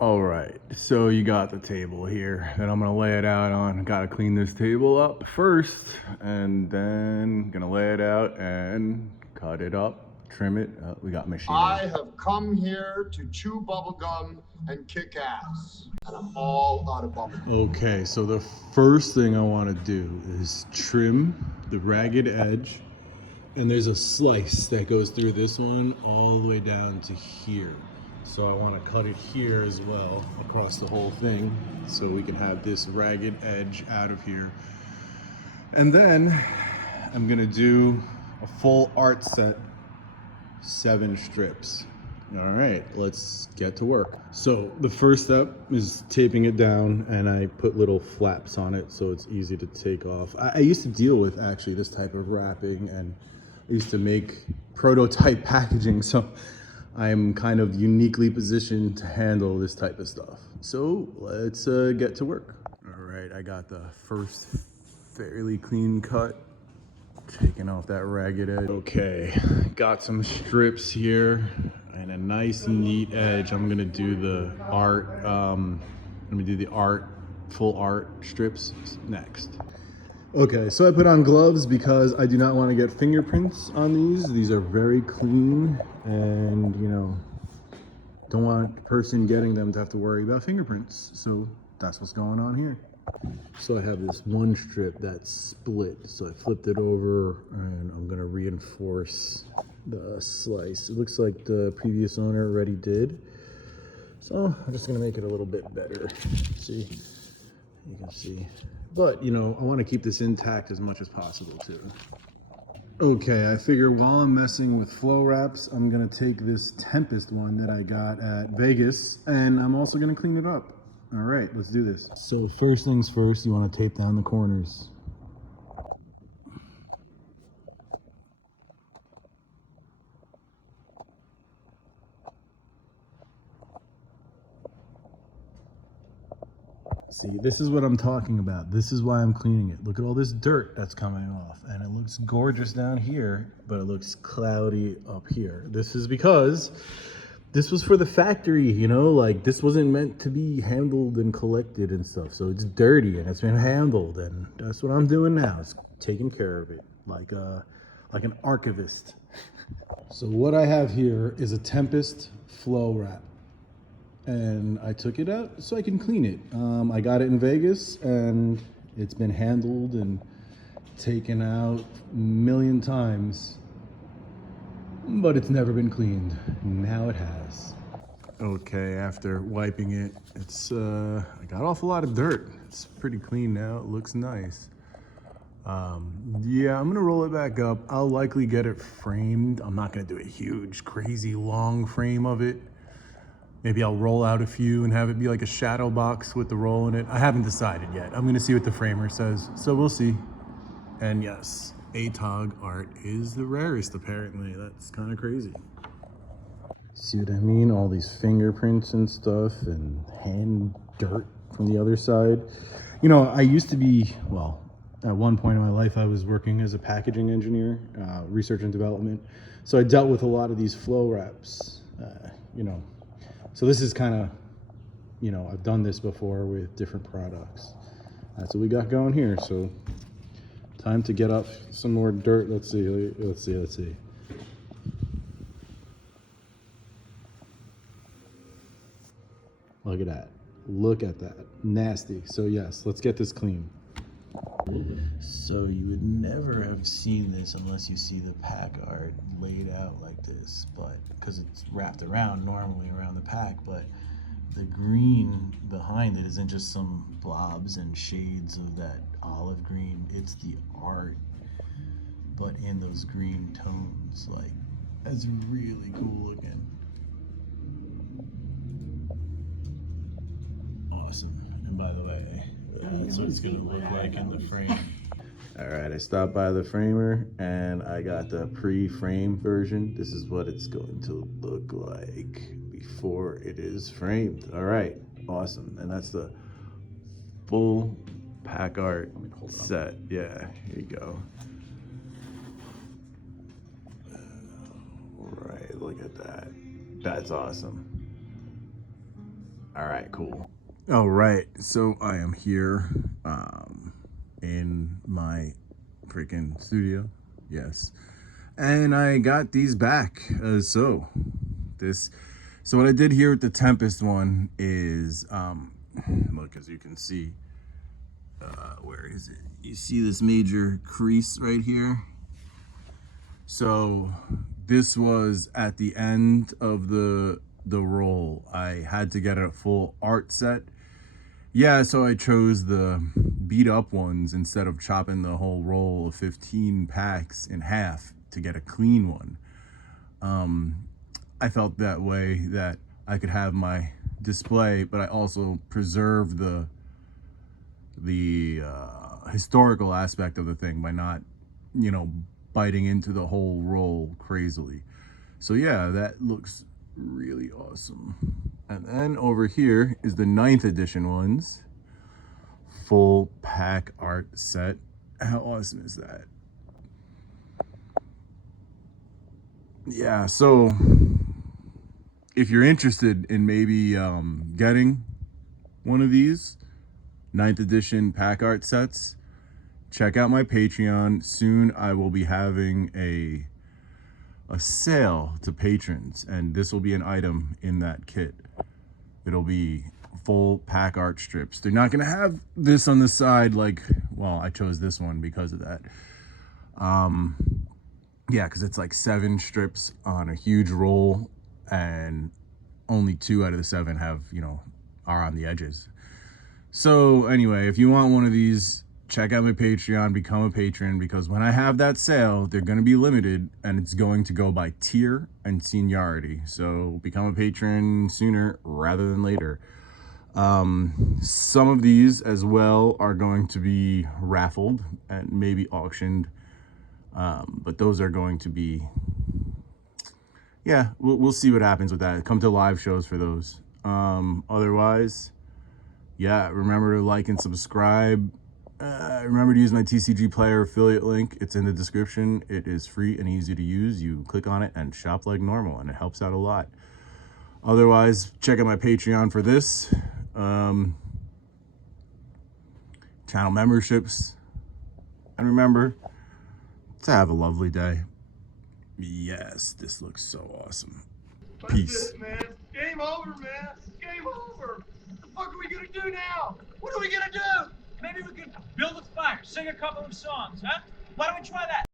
All right, so you got the table here that I'm gonna lay it out on. Gotta clean this table up first, and then gonna lay it out and cut it up, trim it. We got machinery. I have come here to chew bubblegum and kick ass, and I'm all out of bubblegum. Okay, so the first thing I wanna do is trim the ragged edge, and there's a slice that goes through this one all the way down to here. So I want to cut it here as well across the whole thing so we can have this ragged edge out of here. And then I'm gonna do a full art set, 7 strips. All right, let's get to work. So the first step is taping it down, and I put little flaps on it so it's easy to take off. I used to deal with actually this type of wrapping, and I used to make prototype packaging, so I'm kind of uniquely positioned to handle this type of stuff. So let's get to work. All right, I got the first fairly clean cut, taking off that ragged edge. Okay, got some strips here and a nice neat edge. I'm gonna do the art, full art strips next. Okay, so I put on gloves because I do not want to get fingerprints on these. These are very clean, and you know, don't want the person getting them to have to worry about fingerprints. So that's what's going on here. So I have this one strip that's split, so I flipped it over and I'm gonna reinforce the slice. It looks like the previous owner already did, so I'm just gonna make it a little bit better. See, you can see, but you know, I want to keep this intact as much as possible too. Okay, I figure while I'm messing with flow wraps, I'm gonna take this Tempest one that I got at Vegas, and I'm also gonna clean it up. All right, let's do this. So first things first, you want to tape down the corners. See, this is what I'm talking about. This is why I'm cleaning it. Look at all this dirt that's coming off, and it looks gorgeous down here, but it looks cloudy up here. This is because this was for the factory, you know, like this wasn't meant to be handled and collected and stuff. So it's dirty and it's been handled, and that's what I'm doing now. It's taking care of it like an archivist. So what I have here is a Tempest flow wrap, and I took it out so I can clean it. I got it in Vegas, and it's been handled and taken out a million times, but it's never been cleaned. Now it has. Okay, after wiping it, I got off a lot of dirt. It's pretty clean now. It looks nice. Yeah, I'm gonna roll it back up. I'll likely get it framed. I'm not gonna do a huge, crazy long frame of it. Maybe I'll roll out a few and have it be like a shadow box with the roll in it. I haven't decided yet. I'm gonna see what the framer says, so we'll see. And yes, ATOG art is the rarest apparently. That's kind of crazy. See what I mean? All these fingerprints and stuff and hand dirt from the other side. You know, I used to be, well, at one point in my life, I was working as a packaging engineer, research and development. So I dealt with a lot of these flow wraps, you know. So this is kind of, you know, I've done this before with different products. That's what we got going here. So time to get up some more dirt. Let's see. Look at that. Look at that. Nasty. So yes, let's get this clean. So you would never have seen this unless you see the pack art laid out like this, but because it's wrapped around normally around the pack, but the green behind it isn't just some blobs and shades of that olive green. It's the art, but in those green tones. Like, that's really cool looking. Awesome. And by the way, that's what it's gonna look like in the frame. All right, I stopped by the framer and I got the pre-frame version. This is what it's going to look like before it is framed. All right, awesome. And that's the full pack art set. Yeah, here you go. All right, look at that. That's awesome. All right, cool. All right, so I am here in my freaking studio. Yes. And I got these back. So what I did here with the Tempest one is look, as you can see, where is it? You see this major crease right here? So this was at the end of the roll. I had to get a full art set. Yeah, so I chose the beat up ones instead of chopping the whole roll of 15 packs in half to get a clean one. I felt that way that I could have my display, but I also preserve the historical aspect of the thing by not, you know, biting into the whole roll crazily. So yeah, that looks really awesome. And then over here is the 9th edition ones. Full pack art set. How awesome is that? Yeah, so if you're interested in maybe getting one of these 9th edition pack art sets, check out my Patreon. Soon I will be having a sale to patrons, and this will be an item in that kit. It'll be full pack art strips. They're not gonna have this on the side, like, well, I chose this one because of that. Yeah, because it's like 7 strips on a huge roll, and only 2 out of the 7 have, you know, are on the edges. So anyway, if you want one of these, check out my Patreon, become a patron, because when I have that sale, they're going to be limited, and it's going to go by tier and seniority. So become a patron sooner rather than later. Some of these as well are going to be raffled and maybe auctioned, but those are going to be, yeah, we'll see what happens with that. Come to live shows for those. Otherwise, yeah, remember to like and subscribe. Remember to use my TCG Player affiliate link. It's in the description. It is free and easy to use. You click on it and shop like normal, and it helps out a lot. Otherwise, check out my Patreon for this. Channel memberships. And remember to have a lovely day. Yes, this looks so awesome. Peace. That's it, man. Game over, man. Game over. What the fuck are we gonna do now? What are we gonna do? Maybe we could build a fire, sing a couple of songs, huh? Why don't we try that?